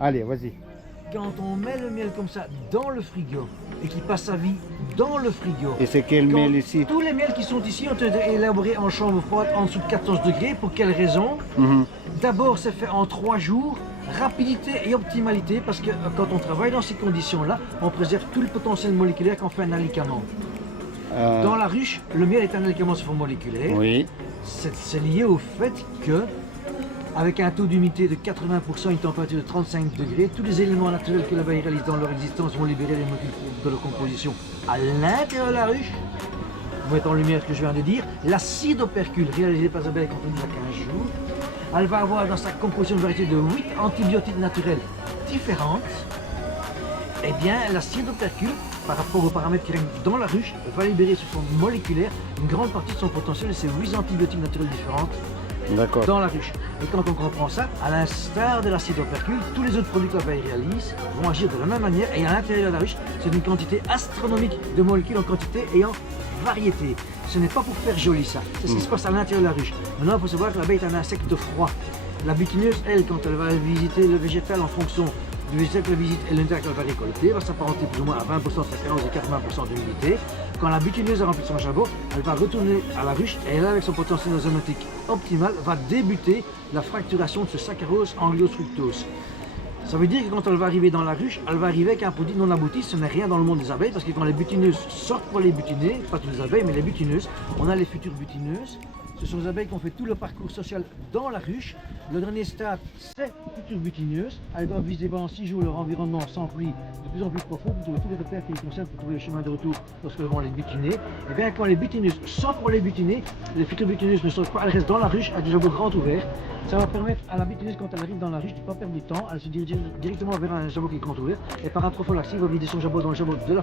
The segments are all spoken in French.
Allez, vas-y. Quand on met le miel comme ça dans le frigo et qu'il passe sa vie dans le frigo. Et c'est quel quand miel ici? Tous les miels qui sont ici ont été élaborés en chambre froide en dessous de 14 degrés. Pour quelle raison? D'abord, c'est fait en 3 jours. Rapidité et optimalité, parce que quand on travaille dans ces conditions-là, on préserve tout le potentiel moléculaire qu'en fait un alicament. Dans la ruche, le miel est un alicament sous forme moléculaire. Oui. C'est lié au fait que, avec un taux d'humidité de 80% et une température de 35 degrés, tous les éléments naturels que l'abeille réalise dans leur existence vont libérer les molécules de leur composition à l'intérieur de la ruche. Vous mettez en lumière ce que je viens de dire. L'acide opercule réalisé par les abeilles quand on dit à 15 jours. Elle va avoir dans sa composition une variété de 8 antibiotiques naturels différentes. Eh bien, l'acide opercule, par rapport aux paramètres qui règnent dans la ruche, va libérer sous forme moléculaire une grande partie de son potentiel de ces 8 antibiotiques naturels différentes dans la ruche. Et quand on comprend ça, à l'instar de l'acide opercule, tous les autres produits que l'abeille réalise vont agir de la même manière et à l'intérieur de la ruche, c'est une quantité astronomique de molécules en quantité et en variété. Ce n'est pas pour faire joli ça, c'est ce qui se passe à l'intérieur de la ruche. Maintenant, il faut savoir que l'abeille est un insecte de froid. La butineuse, elle, quand elle va visiter le végétal en fonction du végétal qu'elle visite et l'intérieur qu'elle va récolter, va s'apparenter plus ou moins à 20% de saccharose et 80% d'humidité. Quand la butineuse a rempli son jabot, elle va retourner à la ruche et là, avec son potentiel enzymatique optimal, va débuter la fracturation de ce saccharose en glucose-fructose. Ça veut dire que quand elle va arriver dans la ruche, elle va arriver avec un produit non abouti, ce n'est rien dans le monde des abeilles, parce que quand les butineuses sortent pour les butiner, pas toutes les abeilles, mais les butineuses, on a les futures butineuses. Ce sont les abeilles qui ont fait tout le parcours social dans la ruche. Le dernier stade, c'est les futures butineuses. Elles doivent viser pendant 6 jours leur environnement sans pluie de plus en plus profond pour trouver tous les repères qui les concernent pour trouver le chemin de retour lorsqu'elles vont les butiner. Et bien quand les butineuses sortent pour les butiner, les futures butineuses ne sortent pas, elles restent dans la ruche avec des jabots grands ouverts. Ça va permettre à la butineuse, quand elle arrive dans la ruche, de ne pas perdre du temps. Elle se dirige directement vers un jabot qui est grand ouvert. Et par un prophylaxie, elle va vider son jabot dans le jabot de la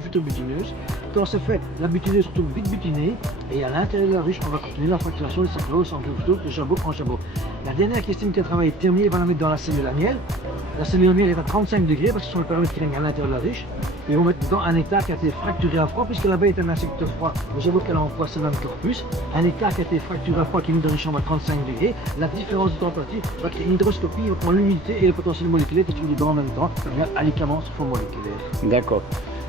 future butineuse. Quand c'est fait, la butineuse retourne vite butinée. Et à l'intérieur de la ruche, on va continuer la fracturation de saccharose en glucose de jabot en jabot. La dernière question que le travail est terminé, elle va la mettre dans la cellule à miel. La cellule à miel est à 35 degrés parce que ce sont les paramètres qui règnent à l'intérieur de la ruche. Ils vont mettre dans un état qui a été fracturé à froid, puisque l'abeille est un insecte froid. Le jabot qu'elle emploie, c'est même corpus. Un état qui a été fracturé à froid qui est mis dans une chambre à 35 degrés. La différence de température va créer une hydroscopie, va prendre l'humidité et le potentiel moléculaire qui sont libérés en même temps. Ça devient alicament sous forme moléculaire. D'accord.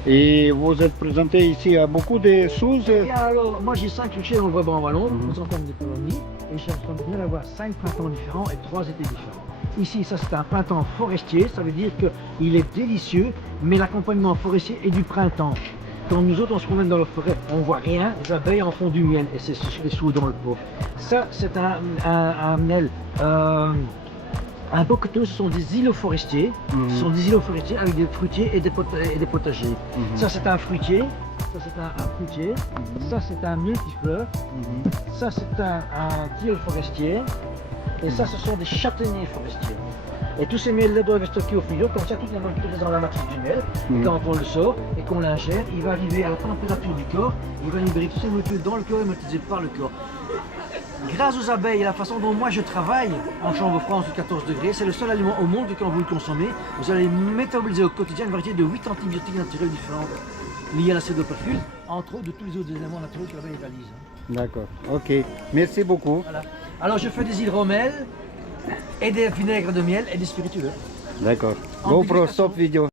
Et vous êtes présenté ici à beaucoup de choses. Et alors, moi j'ai 5 ruchers dans le Brabant wallon, nous sommes des colonies, et je suis en train d'avoir 5 printemps différents et 3 étés différents. Ici, ça c'est un printemps forestier, ça veut dire qu'il est délicieux, mais l'accompagnement forestier est du printemps. Quand nous autres on se promène dans la forêt, on voit rien, les abeilles en font du miel, et c'est les sous dans le pot. Ça c'est un miel. Un boqueteau, ce sont des îlots forestiers. Ce sont des îlots forestiers avec des fruitiers et des potagers. Ça, c'est un fruitier. Ça, c'est un fruitier. Ça, c'est un multifleur. Ça, c'est un tilleul forestier. Et ça, ce sont des châtaigniers forestiers. Et tous ces miels-là doivent être stockés au frigo, comme ça, toute la molécule est dans la matrice du miel. Et quand on le sort et qu'on l'ingère, il va arriver à la température du corps. Il va libérer toutes ces molécules dans le corps et métabolisées par le corps. Grâce aux abeilles et la façon dont moi je travaille en chambre froide sous 14 degrés, c'est le seul aliment au monde que quand vous le consommez, vous allez métaboliser au quotidien une variété de 8 antibiotiques naturels différents liés à l'acide opercule, entre autres de tous les autres éléments naturels que l'abeille réalise. D'accord, ok. Merci beaucoup. Voilà. Alors je fais des hydromels et des vinaigres de miel et des spiritueux. D'accord. GoPro, stop vidéo.